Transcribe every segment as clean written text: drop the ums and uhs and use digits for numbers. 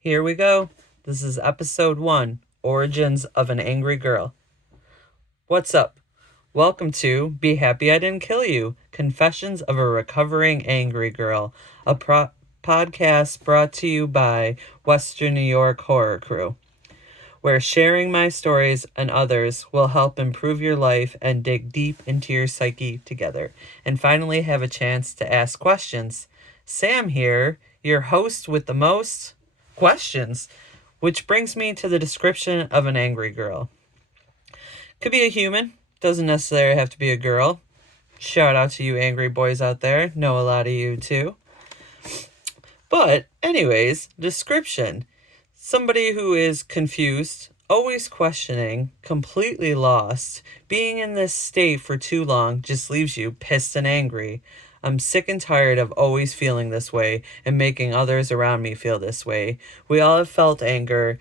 Here we go. This is episode 1, Origins of an Angry Girl. What's up? Welcome to Be Happy I Didn't Kill You, Confessions of a Recovering Angry Girl, a podcast brought to you by Western New York Horror Crew, where sharing my stories and others will help improve your life and dig deep into your psyche together, and finally have a chance to ask questions. Sam here, your host with the most questions, which brings me to the description of an angry girl. Could be a human, doesn't necessarily have to be a girl. Shout out to you angry boys out there, know a lot of you too. But anyways, description. Somebody who is confused, always questioning, completely lost. Being in this state for too long just leaves you pissed and angry. I'm sick and tired of always feeling this way and making others around me feel this way. We all have felt anger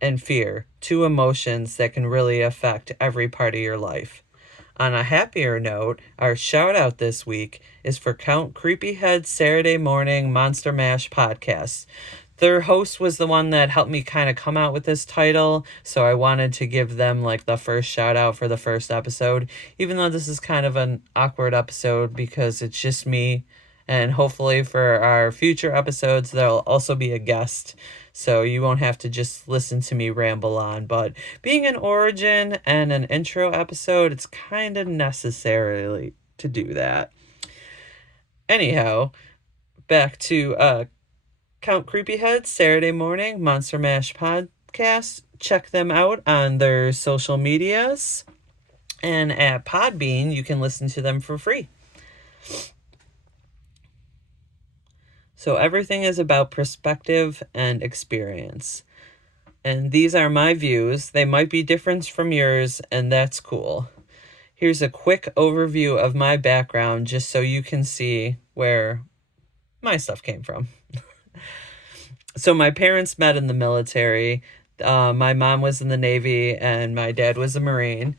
and fear, two emotions that can really affect every part of your life. On a happier note, our shout out this week is for Count Creepyhead's Saturday Morning Monster Mash podcast. Their host was the one that helped me kind of come out with this title, so I wanted to give them like the first shout out for the first episode, even though this is kind of an awkward episode because it's just me, and hopefully for our future episodes there'll also be a guest, so you won't have to just listen to me ramble on. But being an origin and an intro episode, it's kind of necessary to do that. Anyhow, back to Count Creepyhead's Saturday Morning Monster Mash podcast. Check them out on their social medias. And at Podbean, you can listen to them for free. So everything is about perspective and experience. And these are my views. They might be different from yours, and that's cool. Here's a quick overview of my background just so you can see where my stuff came from. So my parents met in the military. My mom was in the Navy and my dad was a Marine.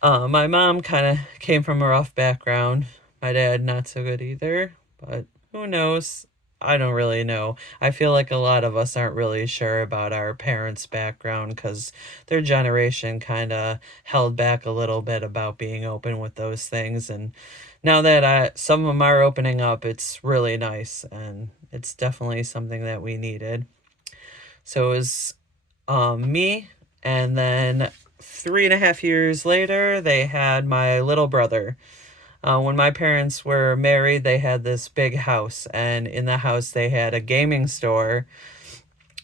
My mom kind of came from a rough background. My dad, not so good either, but who knows? I don't really know. I feel like a lot of us aren't really sure about our parents' background because their generation kind of held back a little bit about being open with those things. And now that some of them are opening up, it's really nice, and it's definitely something that we needed. So it was me, and then 3.5 years later, they had my little brother. When my parents were married, they had this big house, and in the house they had a gaming store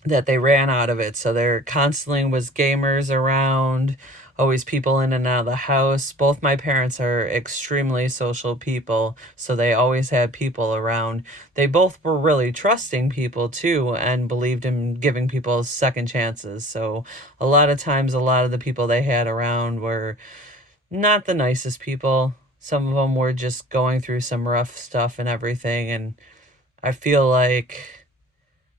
that they ran out of it. So there constantly was gamers around, always people in and out of the house. Both my parents are extremely social people, so they always had people around. They both were really trusting people too and believed in giving people second chances. So a lot of times, a lot of the people they had around were not the nicest people. Some of them were just going through some rough stuff and everything, and I feel like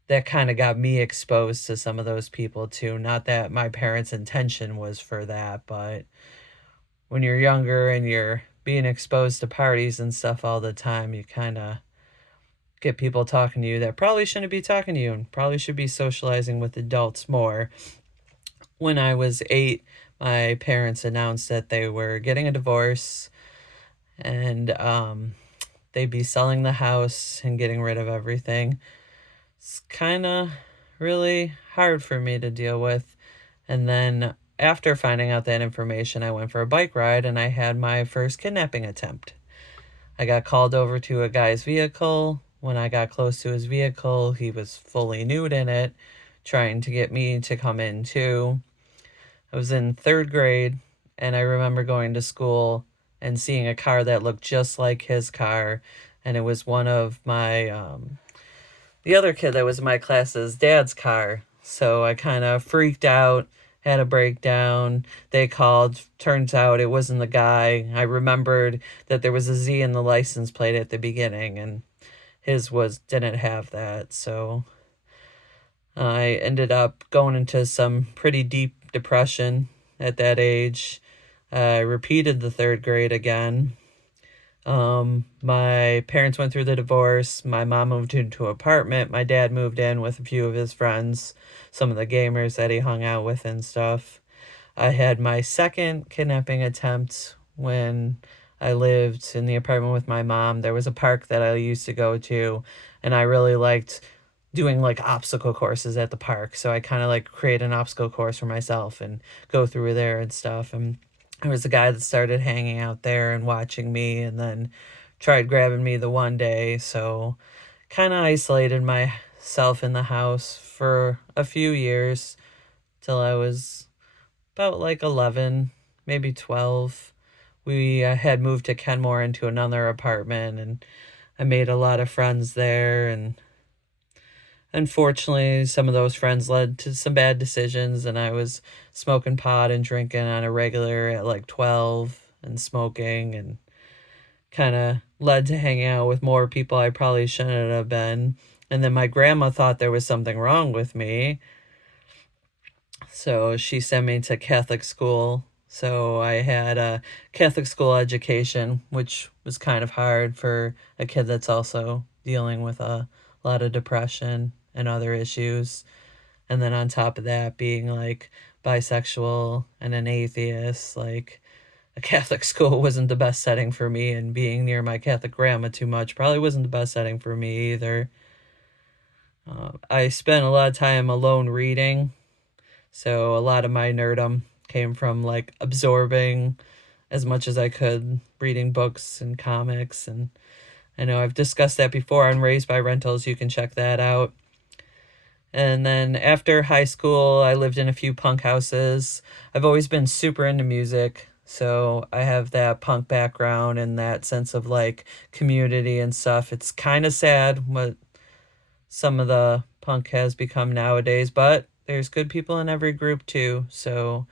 that kind of got me exposed to some of those people too. Not that my parents' intention was for that, but when you're younger and you're being exposed to parties and stuff all the time, you kind of get people talking to you that probably shouldn't be talking to you and probably should be socializing with adults more. When I was 8, my parents announced that they were getting a divorce, and they'd be selling the house and getting rid of everything. It's kind of really hard for me to deal with. And then after finding out that information, I went for a bike ride and I had my first kidnapping attempt. I got called over to a guy's vehicle. When I got close to his vehicle, he was fully nude in it, trying to get me to come in too. I was in 3rd grade, and I remember going to school and seeing a car that looked just like his car, and it was one of my the other kid that was in my class's dad's car. So I kind of freaked out, had a breakdown. They called. Turns out it wasn't the guy. I remembered that there was a Z in the license plate at the beginning, and his didn't have that. So I ended up going into some pretty deep depression at that age. I repeated the 3rd grade again. My parents went through the divorce. My mom moved into an apartment. My dad moved in with a few of his friends, some of the gamers that he hung out with and stuff. I had my second kidnapping attempt when I lived in the apartment with my mom. There was a park that I used to go to, and I really liked doing like obstacle courses at the park. So I kind of like create an obstacle course for myself and go through there and stuff. And there was a guy that started hanging out there and watching me and then tried grabbing me the one day. So kind of isolated myself in the house for a few years till I was about like 11, maybe 12. We had moved to Kenmore into another apartment, and I made a lot of friends there. And unfortunately, some of those friends led to some bad decisions, and I was smoking pot and drinking on a regular at like 12 and smoking, and kind of led to hanging out with more people I probably shouldn't have been. And then my grandma thought there was something wrong with me, so she sent me to Catholic school. So I had a Catholic school education, which was kind of hard for a kid that's also dealing with a lot of depression and other issues. And then on top of that, being like bisexual and an atheist, like a Catholic school wasn't the best setting for me, and being near my Catholic grandma too much probably wasn't the best setting for me either. I spent a lot of time alone reading, so a lot of my nerdum came from like absorbing as much as I could, reading books and comics. And I know I've discussed that before on Raised by Rentals. You can check that out. And then after high school, I lived in a few punk houses. I've always been super into music, so I have that punk background and that sense of like community and stuff. It's kind of sad what some of the punk has become nowadays, but there's good people in every group too. So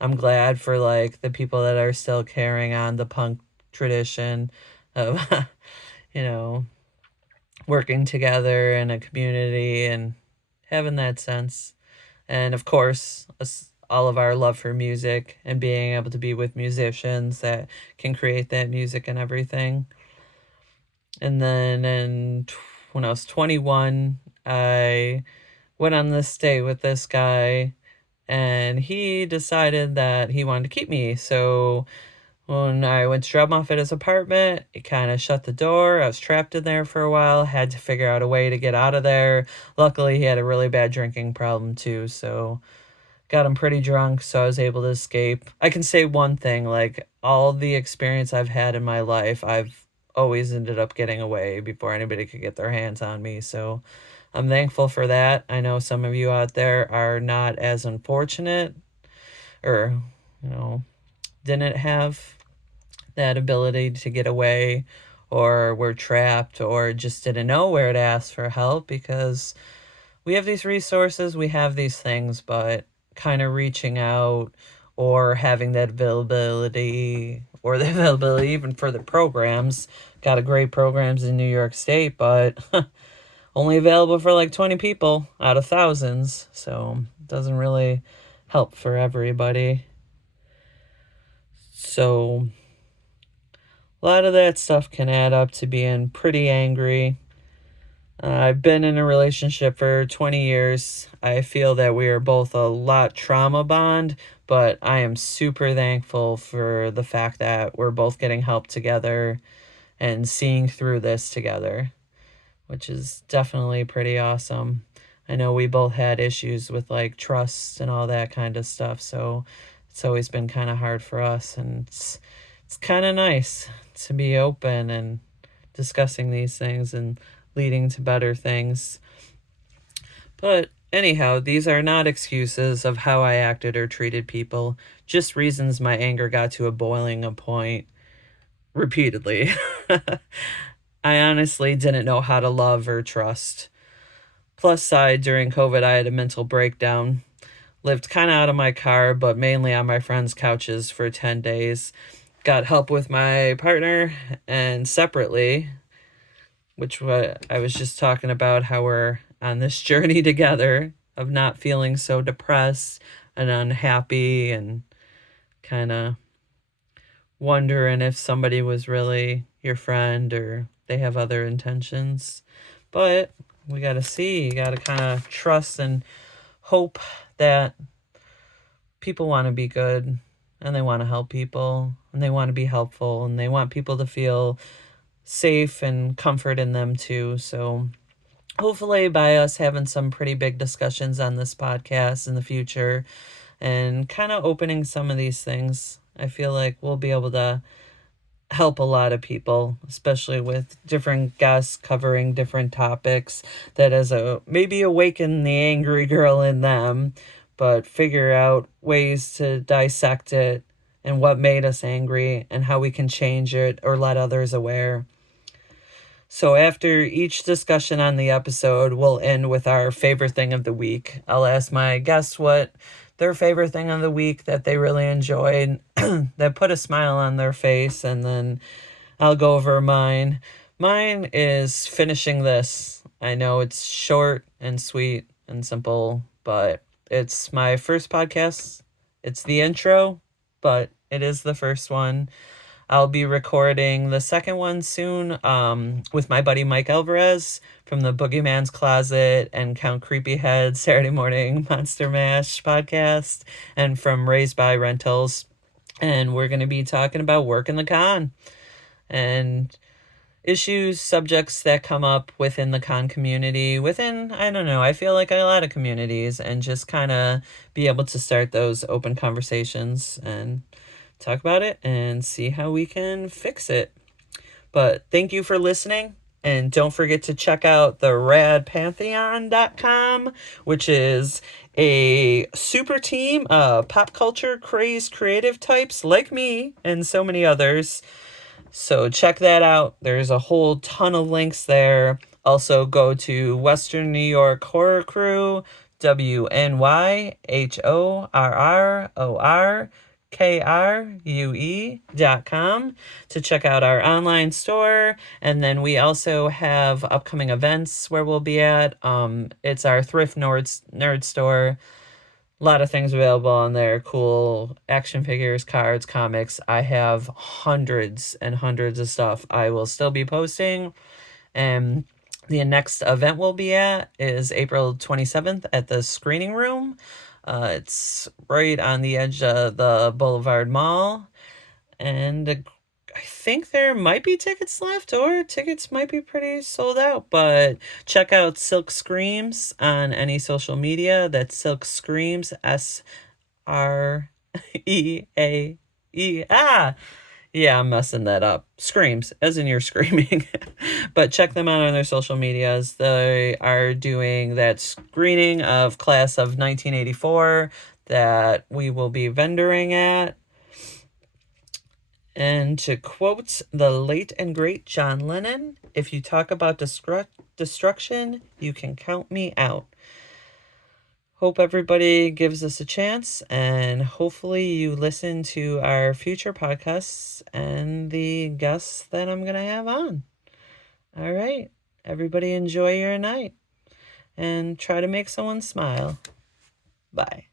I'm glad for like the people that are still carrying on the punk tradition of, you know, working together in a community and having that sense. And of course, all of our love for music and being able to be with musicians that can create that music and everything. And then when I was 21, I went on this date with this guy, and he decided that he wanted to keep me. So when I went to drop him off at his apartment, he kind of shut the door. I was trapped in there for a while, had to figure out a way to get out of there. Luckily, he had a really bad drinking problem too, so got him pretty drunk, so I was able to escape. I can say one thing, like all the experience I've had in my life, I've always ended up getting away before anybody could get their hands on me. So I'm thankful for that. I know some of you out there are not as unfortunate, or, you know, didn't have that ability to get away, or were trapped, or just didn't know where to ask for help, because we have these resources, we have these things, but kind of reaching out or having that availability, or the availability even for the programs. Got a great programs in New York State, but only available for like 20 people out of thousands. So it doesn't really help for everybody. So a lot of that stuff can add up to being pretty angry. I've been in a relationship for 20 years. I feel that we are both a lot trauma bond, but I am super thankful for the fact that we're both getting help together and seeing through this together, which is definitely pretty awesome. I know we both had issues with like trust and all that kind of stuff, so it's always been kind of hard for us, and it's kind of nice to be open and discussing these things and leading to better things. But anyhow, these are not excuses of how I acted or treated people, just reasons my anger got to a boiling point repeatedly. I honestly didn't know how to love or trust. Plus side, during COVID, I had a mental breakdown. Lived kind of out of my car, but mainly on my friends' couches for 10 days. Got help with my partner, and separately, which I was just talking about how we're on this journey together of not feeling so depressed and unhappy and kind of wondering if somebody was really your friend or they have other intentions. But we got to see. You got to kind of trust and hope that people want to be good and they want to help people and they want to be helpful and they want people to feel safe and comfort in them too. So hopefully by us having some pretty big discussions on this podcast in the future and kind of opening some of these things, I feel like we'll be able to help a lot of people, especially with different guests covering different topics that as a maybe awaken the angry girl in them, but figure out ways to dissect it and what made us angry and how we can change it or let others aware. So after each discussion on the episode, we'll end with our favorite thing of the week. I'll ask my guests what their favorite thing of the week that they really enjoyed, that put a smile on their face, and then I'll go over mine. Mine is finishing this. I know it's short and sweet and simple, but it's my first podcast. It's the intro, but it is the first one. I'll be recording the second one soon with my buddy Mike Alvarez from the Boogeyman's Closet and Count Creepyhead Saturday Morning Monster Mash podcast and from Raised by Rentals. And we're going to be talking about working the con and issues, subjects that come up within the con community, within, I don't know, I feel like a lot of communities, and just kind of be able to start those open conversations and talk about it and see how we can fix it. But thank you for listening. And don't forget to check out the radpantheon.com, which is a super team of pop culture crazed creative types like me and so many others. So check that out. There's a whole ton of links there. Also go to Western New York Horror Crew, WNYHORRORKRUE.com to check out our online store. And then we also have upcoming events where we'll be at. It's our Thrift Nerd store. A lot of things available on there. Cool action figures, cards, comics. I have hundreds and hundreds of stuff I will still be posting. And the next event we'll be at is April 27th at the Screening Room. It's right on the edge of the Boulevard Mall. And I think there might be tickets left, or tickets might be pretty sold out. But check out Silk Screams on any social media. That's Silk Screams, SREAE. Yeah, I'm messing that up. Screams, as in you're screaming. But check them out on their social medias. They are doing that screening of Class of 1984 that we will be vendoring at. And to quote the late and great John Lennon, if you talk about destruction, you can count me out. Hope everybody gives us a chance, and hopefully you listen to our future podcasts and the guests that I'm going to have on. All right. Everybody enjoy your night and try to make someone smile. Bye.